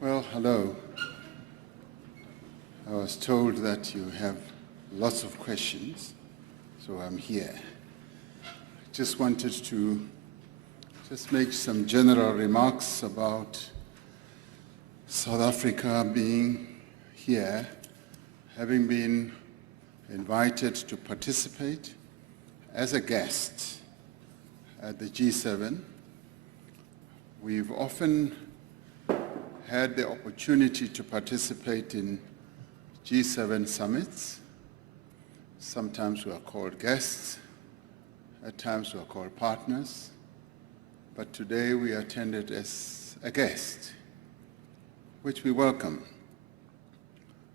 Well, hello. I was told that you have lots of questions, so I'm here. Just wanted to make some general remarks about South Africa being here, having been invited to participate as a guest at the G7. We've often had the opportunity to participate in G7 summits. Sometimes we are called guests, at times we are called partners, but today we attended as a guest, which we welcome.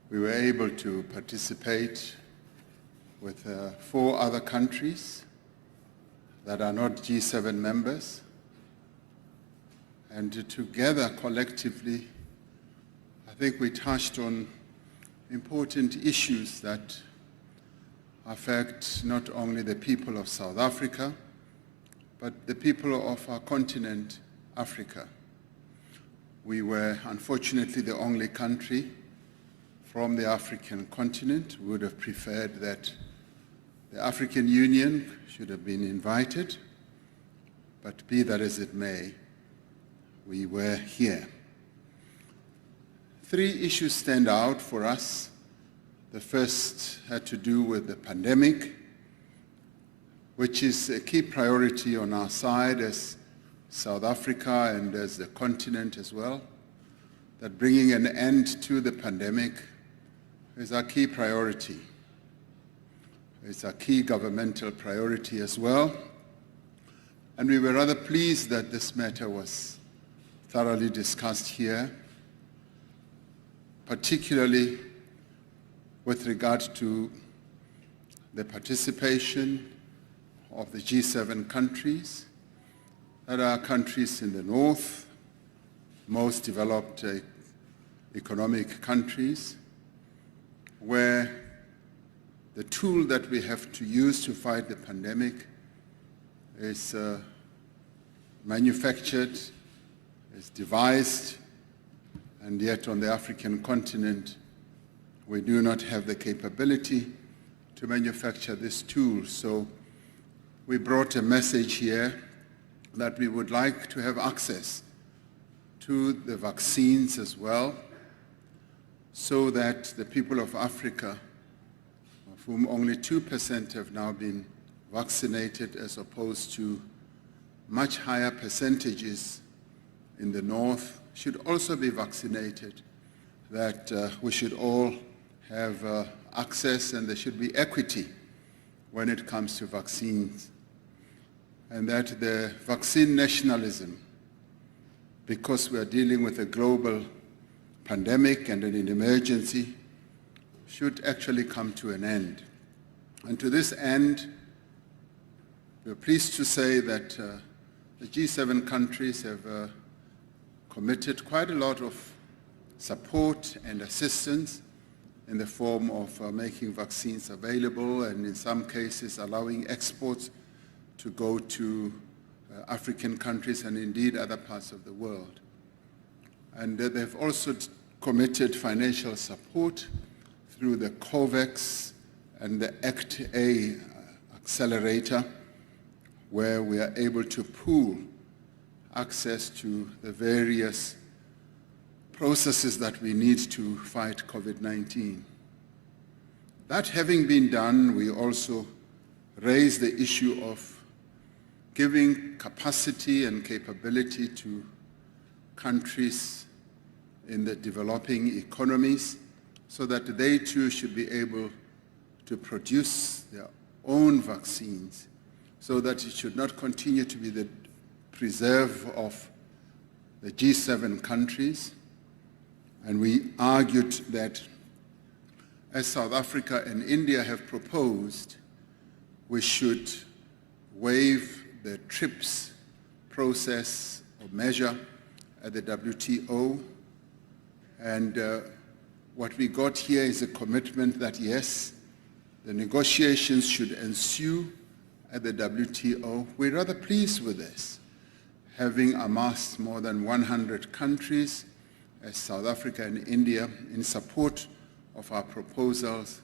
We were able to participate with 4 other countries that are not G7 members, and together, collectively, I think we touched on important issues that affect not only the people of South Africa, but the people of our continent, Africa. We were unfortunately the only country from the African continent. We would have preferred that the African Union should have been invited, but be that as it may, we were here. 3 issues stand out for us. The first had to do with the pandemic, which is a key priority on our side as South Africa and as the continent as well, that bringing an end to the pandemic is our key priority. It's a key governmental priority as well. And we were rather pleased that this matter was thoroughly discussed here, particularly with regard to the participation of the G7 countries that are countries in the north, most developed economic countries, where the tool that we have to use to fight the pandemic is manufactured, is devised, and yet on the African continent we do not have the capability to manufacture this tool. So we brought a message here that we would like to have access to the vaccines as well, so that the people of Africa, of whom only 2% have now been vaccinated as opposed to much higher percentages in the north, should also be vaccinated, that we should all have access and there should be equity when it comes to vaccines, and that the vaccine nationalism, because we are dealing with a global pandemic and an emergency, should actually come to an end. And to this end, we are pleased to say that the G7 countries have committed quite a lot of support and assistance in the form of making vaccines available, and in some cases allowing exports to go to African countries and indeed other parts of the world. And they've also committed financial support through the COVAX and the ACT-A accelerator, where we are able to pool access to the various processes that we need to fight COVID-19. That having been done, we also raised the issue of giving capacity and capability to countries in the developing economies so that they too should be able to produce their own vaccines, so that it should not continue to be the preserve of the G7 countries. And we argued that, as South Africa and India have proposed, we should waive the TRIPS process or measure at the WTO. And what we got here is a commitment that, yes, the negotiations should ensue at the WTO. We're rather pleased with this, having amassed more than 100 countries as South Africa and India in support of our proposals.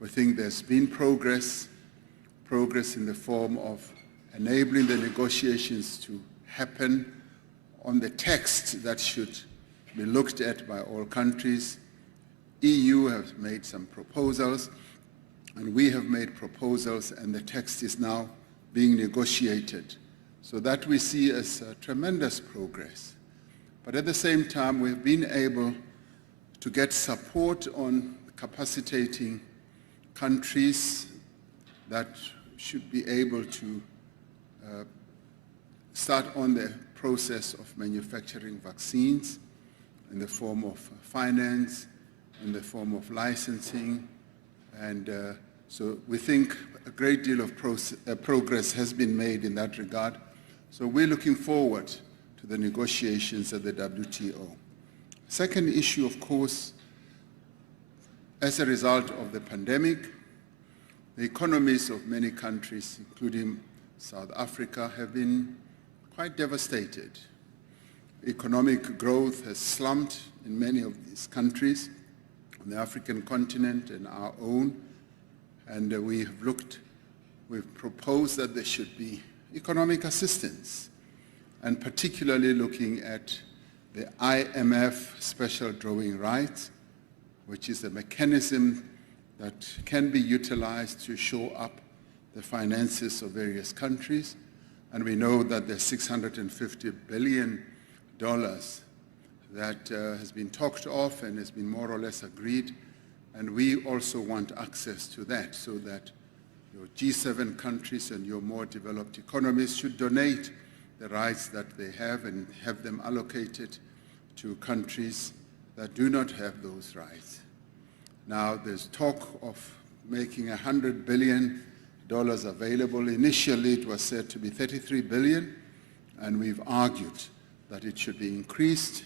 We think there's been progress in the form of enabling the negotiations to happen on the text that should be looked at by all countries. EU has made some proposals, and we have made proposals, and the text is now being negotiated. So that we see as tremendous progress. But at the same time, we've been able to get support on capacitating countries that should be able to start on the process of manufacturing vaccines in the form of finance, in the form of licensing, and so we think a great deal of progress has been made in that regard. So we're looking forward to the negotiations at the WTO. Second issue, of course, as a result of the pandemic, the economies of many countries, including South Africa, have been quite devastated. Economic growth has slumped in many of these countries on the African continent and our own, and we've proposed that there should be economic assistance, and particularly looking at the IMF special drawing rights, which is a mechanism that can be utilized to shore up the finances of various countries. And we know that there's $650 billion that has been talked of and has been more or less agreed. And we also want access to that, so that your G7 countries and your more developed economies should donate the rights that they have and have them allocated to countries that do not have those rights. Now, there's talk of making $100 billion available. Initially, it was said to be $33 billion, and we've argued that it should be increased.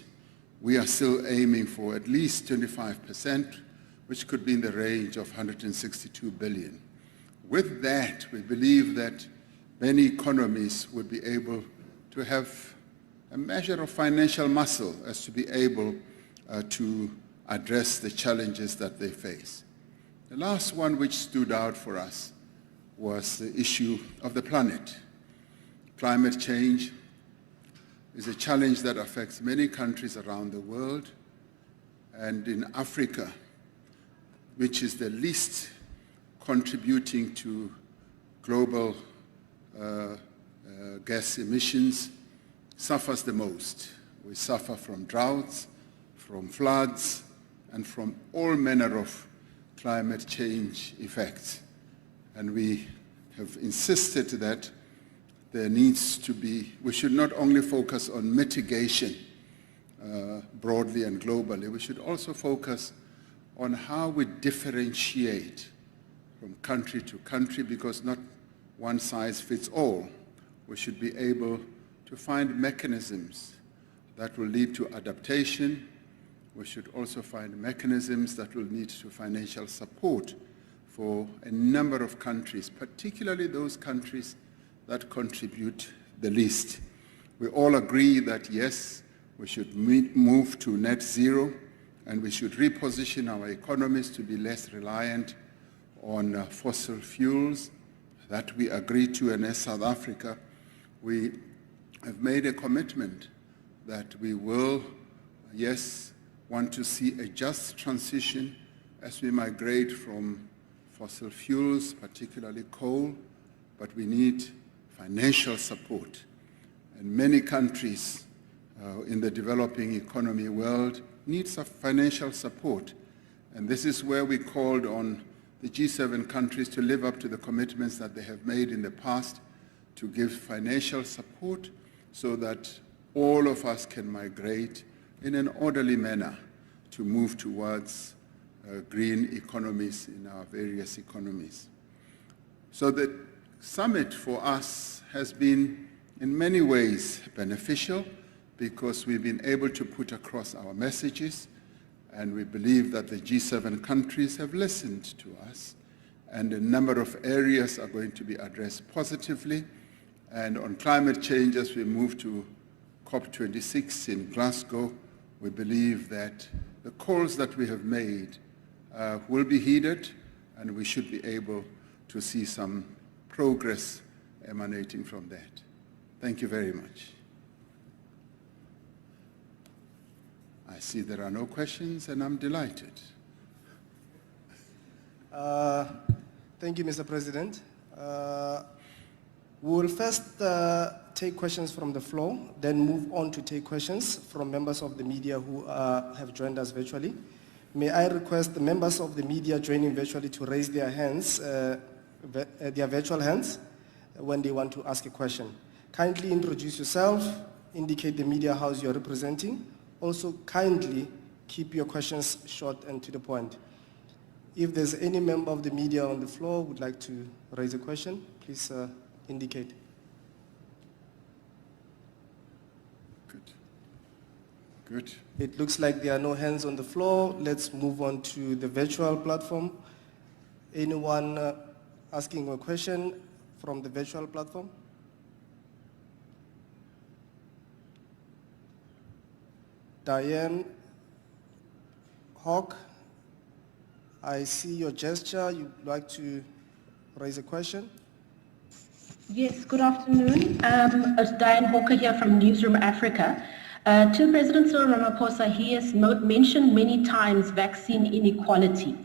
We are still aiming for at least 25%, which could be in the range of $162 billion. With that, we believe that many economies would be able to have a measure of financial muscle as to be able to address the challenges that they face. The last one which stood out for us was the issue of the planet. Climate change is a challenge that affects many countries around the world, and in Africa, which is the least contributing to global gas emissions, suffers the most. We suffer from droughts, from floods, and from all manner of climate change effects. And we have insisted that there needs to be, we should not only focus on mitigation broadly and globally, we should also focus on how we differentiate from country to country, because not one size fits all. We should be able to find mechanisms that will lead to adaptation. We should also find mechanisms that will lead to financial support for a number of countries, particularly those countries that contribute the least. We all agree that, yes, we should move to net zero, and we should reposition our economies to be less reliant on fossil fuels. That we agree to, and as South Africa, we have made a commitment that we will, yes, want to see a just transition as we migrate from fossil fuels, particularly coal, but we need financial support. And many countries in the developing economy world need some financial support. And this is where we called on the G7 countries to live up to the commitments that they have made in the past to give financial support so that all of us can migrate in an orderly manner to move towards green economies in our various economies. So the summit for us has been in many ways beneficial, because we've been able to put across our messages, and we believe that the G7 countries have listened to us, and a number of areas are going to be addressed positively. And on climate change, as we move to COP26 in Glasgow, we believe that the calls that we have made will be heeded, and we should be able to see some progress emanating from that. Thank you very much. I see there are no questions, and I'm delighted. Thank you, Mr. President. We will first take questions from the floor, then move on to take questions from members of the media who have joined us virtually. May I request the members of the media joining virtually to raise their hands, their virtual hands, when they want to ask a question. Kindly introduce yourself, indicate the media house you are representing. Also, kindly keep your questions short and to the point. If there's any member of the media on the floor who would like to raise a question, please indicate. Good. It looks like there are no hands on the floor. Let's move on to the virtual platform. Anyone asking a question from the virtual platform? Diane Hawk, I see your gesture. You'd like to raise a question? Yes, good afternoon. It's Diane Hawker here from Newsroom Africa. To President Cyril Ramaphosa, he has mentioned many times vaccine inequality.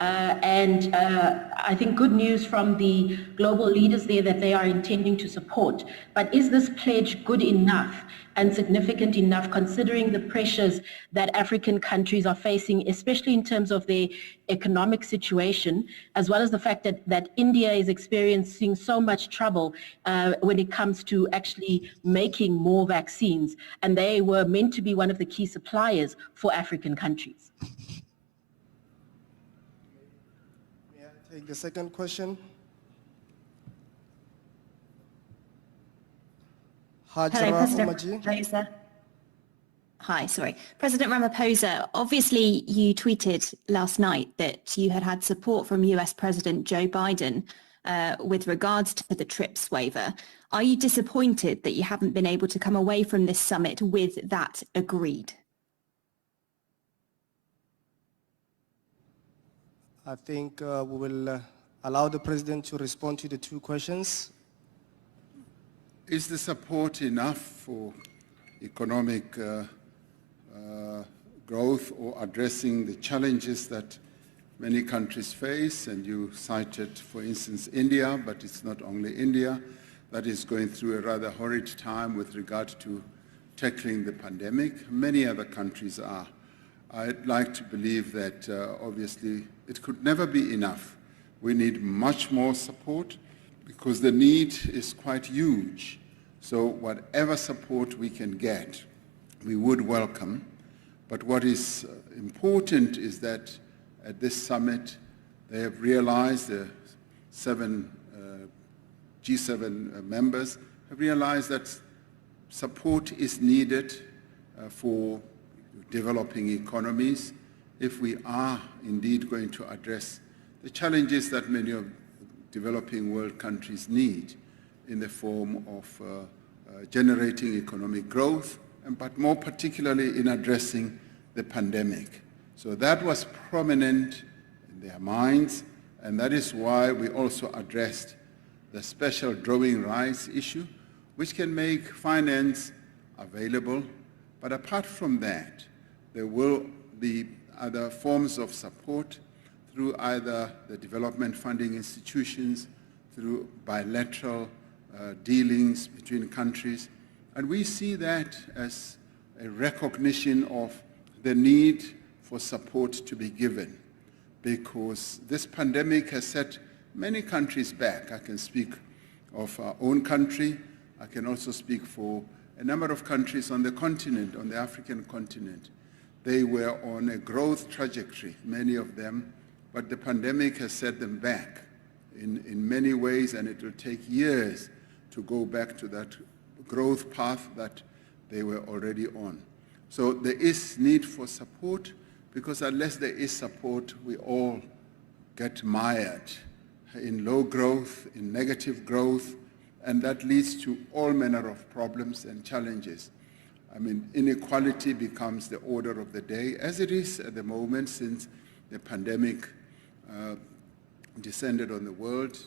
I think good news from the global leaders there that they are intending to support. But is this pledge good enough and significant enough considering the pressures that African countries are facing, especially in terms of their economic situation, as well as the fact that India is experiencing so much trouble when it comes to actually making more vaccines, and they were meant to be one of the key suppliers for African countries? May I take the second question? Hello, President Ramaphosa. Hi, sorry. President Ramaphosa, obviously you tweeted last night that you had had support from US President Joe Biden with regards to the TRIPS waiver. Are you disappointed that you haven't been able to come away from this summit with that agreed? I think we will allow the President to respond to the two questions. Is the support enough for economic growth or addressing the challenges that many countries face? And you cited, for instance, India, but it's not only India that is going through a rather horrid time with regard to tackling the pandemic. Many other countries are. I'd like to believe that obviously it could never be enough. We need much more support, because the need is quite huge. So whatever support we can get, we would welcome. But what is important is that at this summit, they have realized, the G7 members have realized that support is needed for developing economies if we are indeed going to address the challenges that many of developing world countries need in the form of generating economic growth, but more particularly in addressing the pandemic. So that was prominent in their minds, and that is why we also addressed the special drawing rights issue, which can make finance available. But apart from that, there will be other forms of support through either the development funding institutions, through bilateral dealings between countries. And we see that as a recognition of the need for support to be given, because this pandemic has set many countries back. I can speak of our own country. I can also speak for a number of countries on the continent, on the African continent. They were on a growth trajectory, many of them, but the pandemic has set them back in many ways, and it will take years to go back to that growth path that they were already on. So there is need for support, because unless there is support, we all get mired in low growth, in negative growth, and that leads to all manner of problems and challenges. I mean, inequality becomes the order of the day, as it is at the moment since the pandemic descended on the world.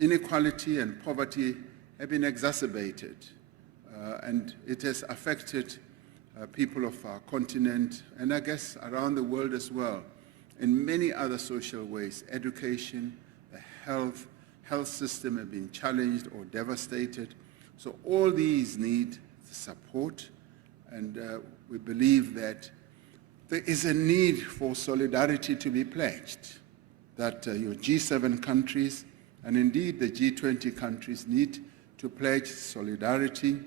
Inequality and poverty have been exacerbated, and it has affected people of our continent, and I guess around the world as well, in many other social ways. Education, the health system have been challenged or devastated. So all these need support, and we believe that there is a need for solidarity to be pledged, that your G7 countries and indeed the G20 countries need to pledge solidarity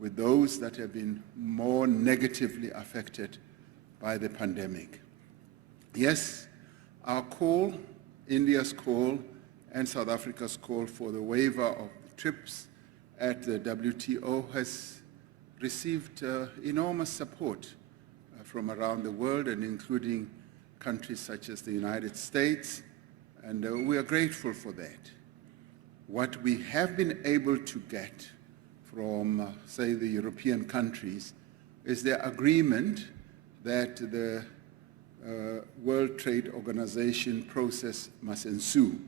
with those that have been more negatively affected by the pandemic. Yes, our call, India's call, and South Africa's call for the waiver of TRIPS at the WTO has received enormous support from around the world, and including countries such as the United States, and we are grateful for that. What we have been able to get from, say, the European countries is the agreement that the World Trade Organization process must ensue,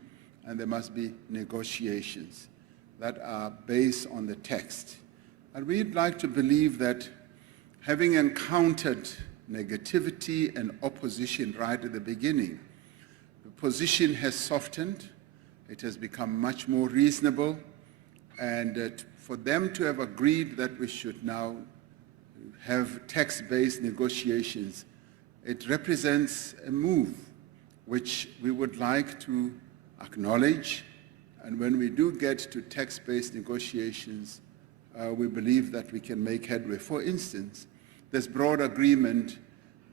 and there must be negotiations that are based on the text. And we'd like to believe that, having encountered negativity and opposition right at the beginning, the position has softened, it has become much more reasonable, and for them to have agreed that we should now have text-based negotiations, it represents a move which we would like to acknowledge. And when we do get to text-based negotiations, we believe that we can make headway. For instance, there's broad agreement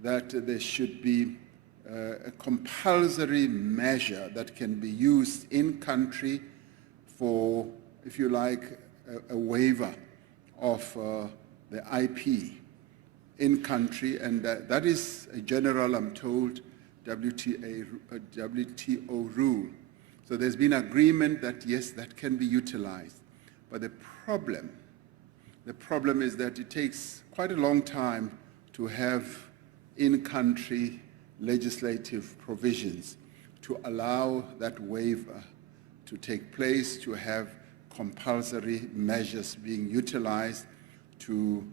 that there should be a compulsory measure that can be used in country for, if you like, a waiver of the IP in country, and that is a general, I'm told, WTO rule. So there's been agreement that yes, that can be utilized. But the problem is that it takes quite a long time to have in-country legislative provisions to allow that waiver to take place, to have compulsory measures being utilized to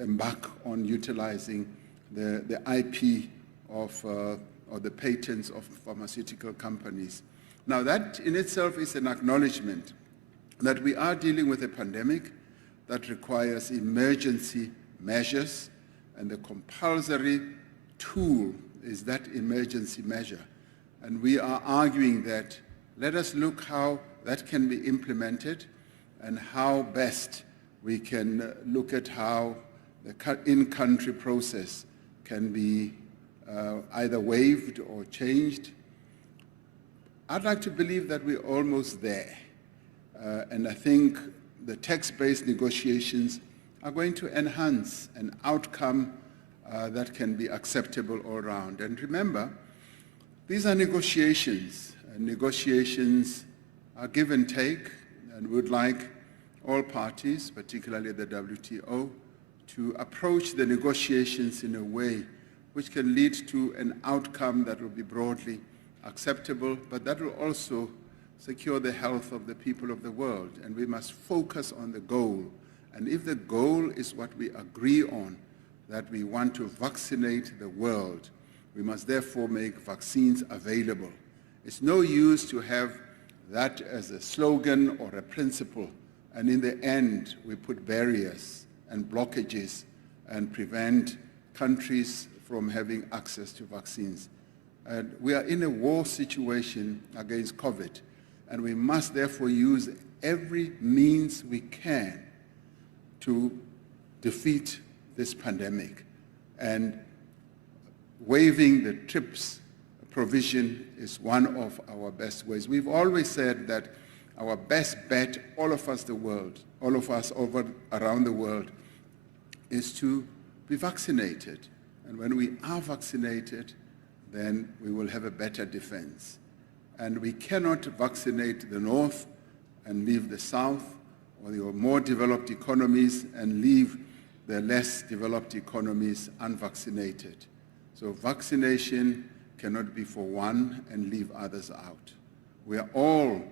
embark on utilizing the IP of or the patents of pharmaceutical companies. Now that in itself is an acknowledgement that we are dealing with a pandemic that requires emergency measures, and the compulsory tool is that emergency measure. And we are arguing that let us look how that can be implemented and how best we can look at how the in-country process can be either waived or changed. I'd like to believe that we're almost there. And I think the text-based negotiations are going to enhance an outcome that can be acceptable all around. And remember, these are negotiations, and negotiations are give and take, and we'd like all parties, particularly the WTO, to approach the negotiations in a way which can lead to an outcome that will be broadly acceptable, but that will also secure the health of the people of the world. And we must focus on the goal. And if the goal is what we agree on, that we want to vaccinate the world, we must therefore make vaccines available. It's no use to have that as a slogan or a principle, and in the end we put barriers and blockages and prevent countries from having access to vaccines. And we are in a war situation against COVID, and we must therefore use every means we can to defeat this pandemic. And waiving the TRIPS provision is one of our best ways. We've always said that our best bet, all of us around the world, is to be vaccinated. And when we are vaccinated, then we will have a better defense. And we cannot vaccinate the North and leave the South, or your more developed economies and leave the less developed economies unvaccinated. So vaccination cannot be for one and leave others out. We are all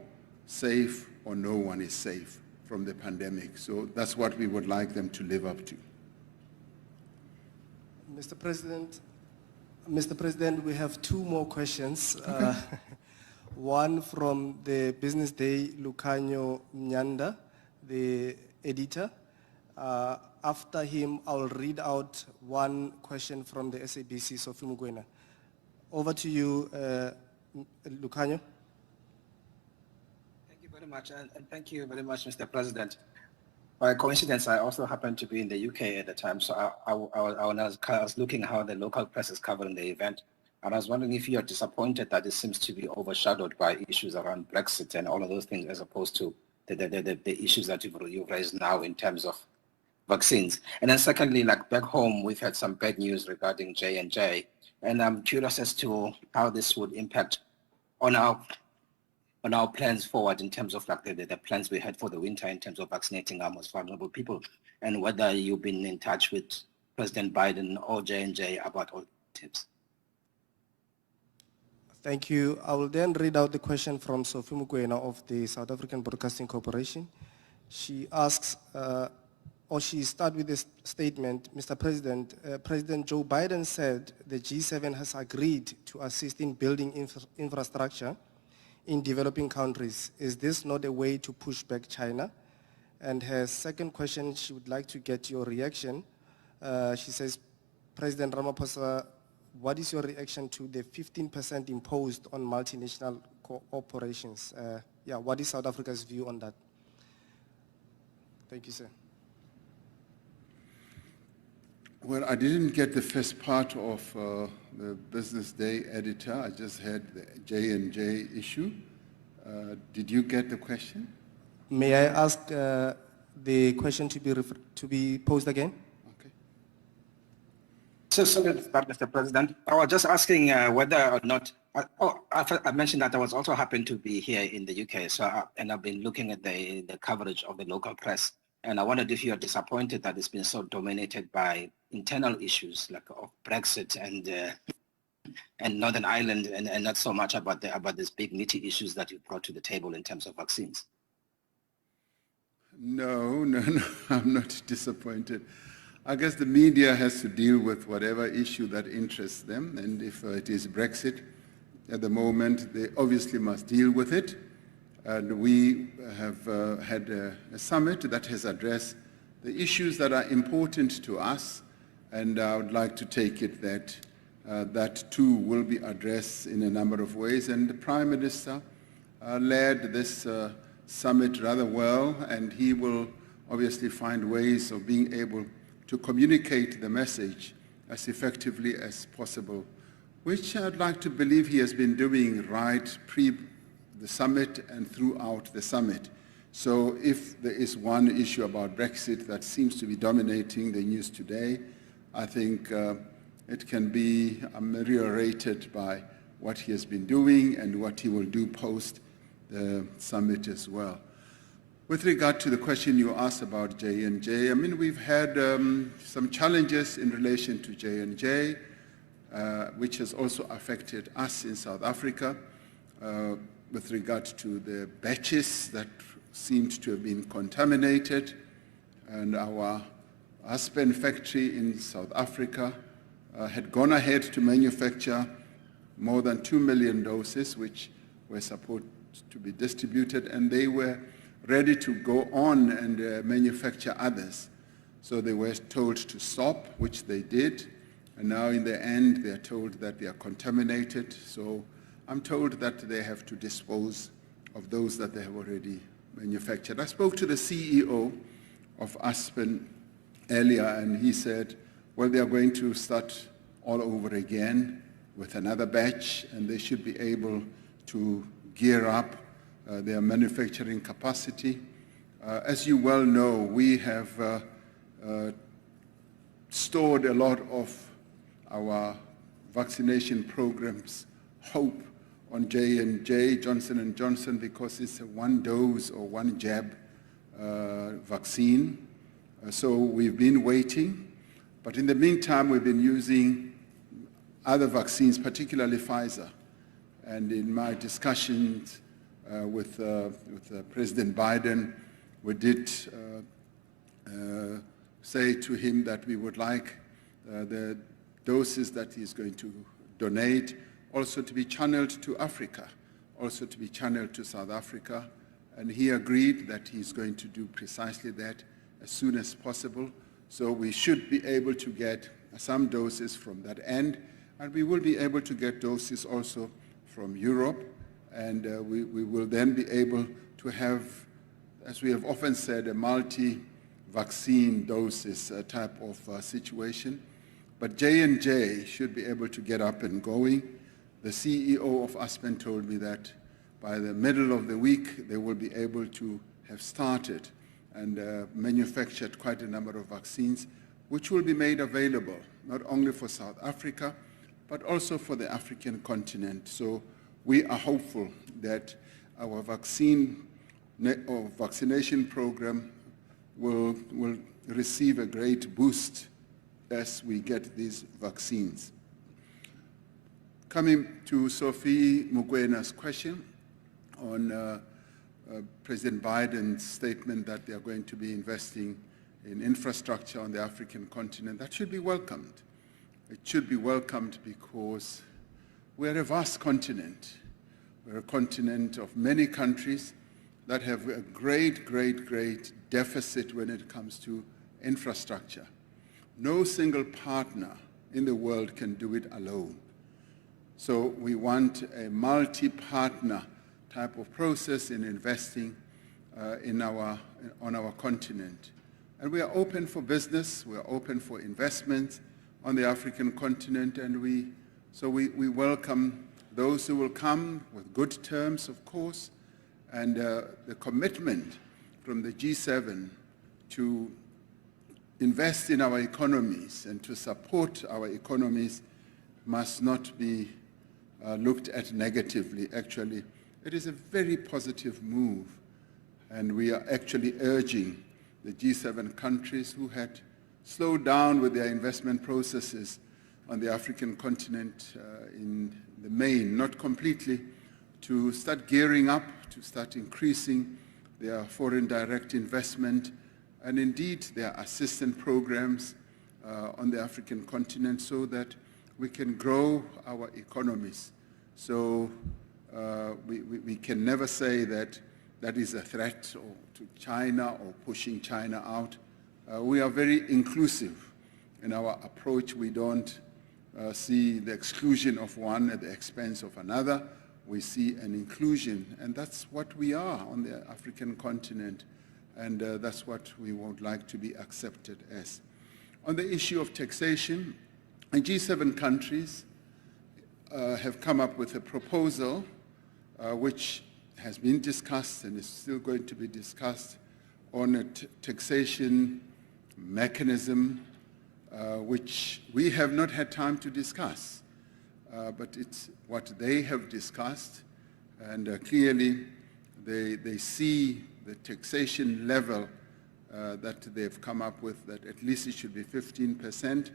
safe or no one is safe from the pandemic. So that's what we would like them to live up to. Mr. President, we have two more questions. One from the Business Day, Lucanio Nyanda, the editor. After him, I'll read out one question from the SABC, Sophie Mugwena. Over to you, Lucanio. Thank you very much, and thank you very much, Mr. President. By coincidence, I also happened to be in the UK at the time, so I was looking how the local press is covering the event, and I was wondering if you're disappointed that it seems to be overshadowed by issues around Brexit and all of those things, as opposed to the issues that you've raised now in terms of vaccines. And then secondly, like back home, we've had some bad news regarding J&J, and I'm curious as to how this would impact on our plans forward in terms of like the plans we had for the winter in terms of vaccinating our most vulnerable people, and whether you've been in touch with President Biden or J&J about all tips. Thank you. I will then read out the question from Sophie Mukwena of the South African Broadcasting Corporation. She asks, or she starts with this statement, Mr. President, President Joe Biden said the G7 has agreed to assist in building infrastructure in developing countries. Is this not a way to push back China? And her second question, she would like to get your reaction. She says, President Ramaphosa, what is your reaction to the 15% imposed on multinational corporations? What is South Africa's view on that? Thank you, sir. Well, I didn't get the first part of the Business Day editor. I just had the J&J issue. Did you get the question? May I ask the question to be posed again? Okay. So sorry to start, Mr. President. I was just asking whether or not, I mentioned that I was also happened to be here in the UK, and I've been looking at the coverage of the local press. And I wondered if you're disappointed that it's been so dominated by internal issues like of Brexit and Northern Ireland, and not so much about these big meaty issues that you brought to the table in terms of vaccines. No, I'm not disappointed. I guess the media has to deal with whatever issue that interests them, and if it is Brexit at the moment, they obviously must deal with it. And we have had a summit that has addressed the issues that are important to us, and I would like to take it that that too will be addressed in a number of ways. And the Prime Minister led this summit rather well, and he will obviously find ways of being able to communicate the message as effectively as possible, which I'd like to believe he has been doing right the summit and throughout the summit. So if there is one issue about Brexit that seems to be dominating the news today, I think it can be ameliorated by what he has been doing and what he will do post the summit as well. With regard to the question you asked about J&J, I mean, we've had some challenges in relation to J&J, which has also affected us in South Africa. With regard to the batches that seemed to have been contaminated, and our Aspen factory in South Africa had gone ahead to manufacture more than 2 million doses, which were supposed to be distributed, and they were ready to go on and manufacture others. So they were told to stop, which they did, and now in the end they are told that they are contaminated. So I'm told that they have to dispose of those that they have already manufactured. I spoke to the CEO of Aspen earlier, and he said, well, they are going to start all over again with another batch, and they should be able to gear up their manufacturing capacity. As you well know, we have stored a lot of our vaccination programs hope on J&J, Johnson & Johnson, because it's a one dose or one jab vaccine. So we've been waiting. But in the meantime, we've been using other vaccines, particularly Pfizer. And in my discussions with President Biden, we did say to him that we would like the doses that he's going to donate also to be channeled to Africa, also to be channeled to South Africa. And he agreed that he's going to do precisely that as soon as possible. So we should be able to get some doses from that end, and we will be able to get doses also from Europe, and we will then be able to have, as we have often said, a multi-vaccine doses type of situation. But J&J should be able to get up and going. The CEO of Aspen told me that by the middle of the week, they will be able to have started and manufactured quite a number of vaccines, which will be made available not only for South Africa, but also for the African continent. So we are hopeful that our vaccination program will receive a great boost as we get these vaccines. Coming to Sophie Mugwena's question on President Biden's statement that they are going to be investing in infrastructure on the African continent, that should be welcomed. It should be welcomed because we're a vast continent. We're a continent of many countries that have a great, great, great deficit when it comes to infrastructure. No single partner in the world can do it alone. So we want a multi-partner type of process in investing on our continent. And we are open for business, we are open for investment on the African continent, and we welcome those who will come with good terms, of course, and the commitment from the G7 to invest in our economies and to support our economies must not be looked at negatively. Actually, it is a very positive move, and we are actually urging the G7 countries who had slowed down with their investment processes on the African continent in the main, not completely, to start gearing up, to start increasing their foreign direct investment, and indeed their assistance programs on the African continent so that we can grow our economies. So we can never say that that is a threat to China or pushing China out. We are very inclusive in our approach. We don't see the exclusion of one at the expense of another. We see an inclusion, and that's what we are on the African continent, and that's what we would like to be accepted as. On the issue of taxation, the G7 countries have come up with a proposal which has been discussed and is still going to be discussed on a taxation mechanism which we have not had time to discuss, but it's what they have discussed, and clearly they see the taxation level that they've come up with, that at least it should be 15%,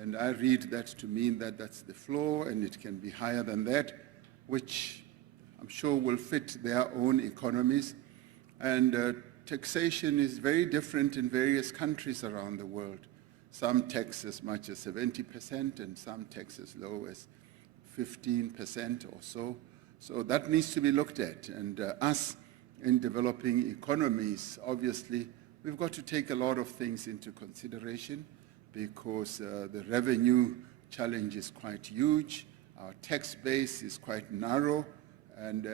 and I read that to mean that that's the floor and it can be higher than that, which I'm sure will fit their own economies. And taxation is very different in various countries around the world. Some tax as much as 70% and some tax as low as 15% or so. So that needs to be looked at. And us in developing economies, obviously, we've got to take a lot of things into consideration because the revenue challenge is quite huge. Our tax base is quite narrow. And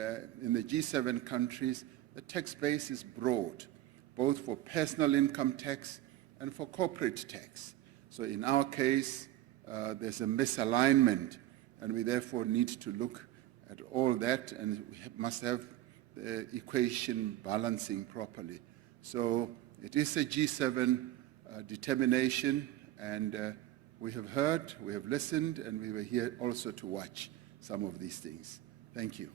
in the G7 countries, the tax base is broad, both for personal income tax and for corporate tax. So in our case, there's a misalignment, and we therefore need to look at all that, and we must have the equation balancing properly. So it is a G7 determination, and we have heard, we have listened, and we were here also to watch some of these things. Thank you.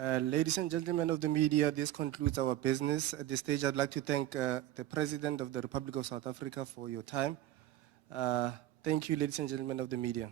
Ladies and gentlemen of the media, this concludes our business. At this stage, I'd like to thank the President of the Republic of South Africa for your time. Thank you, ladies and gentlemen of the media.